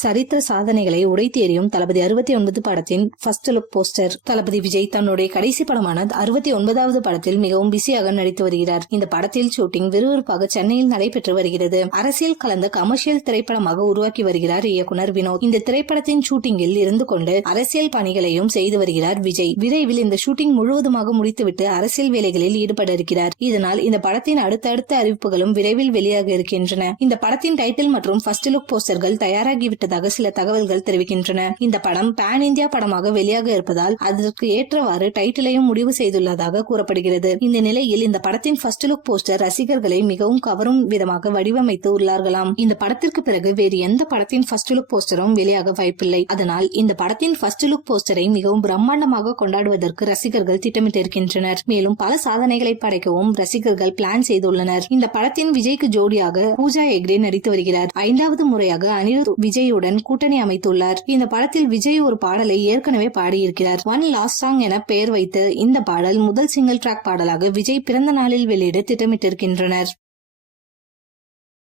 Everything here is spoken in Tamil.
சரித்திர சாதனைகளை உடைத்து எறியும் தளபதி 69 படத்தின் ஃபர்ஸ்ட் லுக் போஸ்டர். தளபதி விஜய் தன்னுடைய கடைசி படமான 69வது படத்தில் மிகவும் பிஸியாக நடித்து வருகிறார். இந்த படத்தில் ஷூட்டிங் விறுவிறுப்பாக சென்னையில் நடைபெற்று வருகிறது. அரசியல் கலந்த கமர்ஷியல் திரைப்படமாக உருவாக்கி வருகிறார் இயக்குனர் வினோத். இந்த திரைப்படத்தின் ஷூட்டிங்கில் இருந்து கொண்டு அரசியல் பணிகளையும் செய்து வருகிறார் விஜய். விரைவில் இந்த ஷூட்டிங் முழுவதுமாக முடித்துவிட்டு அரசியல் வேலைகளில் ஈடுபட இருக்கிறார். இதனால் இந்த படத்தின் அடுத்தடுத்த அறிவிப்புகளும் விரைவில் வெளியாக இருக்கின்றன. இந்த படத்தின் டைட்டில் மற்றும் ஃபர்ஸ்ட் லுக் போஸ்டர்கள் தயாராகிவிட்டது சில தகவல்கள் தெரிவிக்கின்றன. இந்த படம் பேன் இந்தியா படமாக வெளியாக இருப்பதால் அதற்கு ஏற்றவாறு டைட்டிலையும் முடிவு செய்துள்ளதாக கூறப்படுகிறது. இந்த நிலையில் இந்த படத்தின் ஃபர்ஸ்ட் லுக் போஸ்டர் ரசிகர்களை மிகவும் கவரும் விதமாக வடிவமைத்து உள்ளார்களாம். இந்த படத்திற்கு பிறகு வேறு எந்த படத்தின் ஃபர்ஸ்ட் லுக் போஸ்டரும் வெளியாக வாய்ப்பில்லை. அதனால் இந்த படத்தின் ஃபர்ஸ்ட் லுக் போஸ்டரை மிகவும் பிரம்மாண்டமாக கொண்டாடுவதற்கு ரசிகர்கள் திட்டமிட்டிருக்கின்றனர். மேலும் பல சாதனைகளை படைக்கவும் ரசிகர்கள் பிளான் செய்துள்ளனர். இந்த படத்தின் விஜய்க்கு ஜோடியாக பூஜா ஹெக்டே நடித்து வருகிறார். 5வது முறையாக அனிருத் விஜய் கூட்டணி அமைத்துள்ளார். இந்த படத்தில் விஜய் ஒரு பாடலை ஏற்கனவே பாடியிருக்கிறார். ஒன் லாஸ்ட் சாங் என பெயர் வைத்து இந்த பாடல் முதல் சிங்கிள் டிராக் பாடலாக விஜய் பிறந்த நாளில் வெளியிட திட்டமிட்டிருக்கின்றனர்.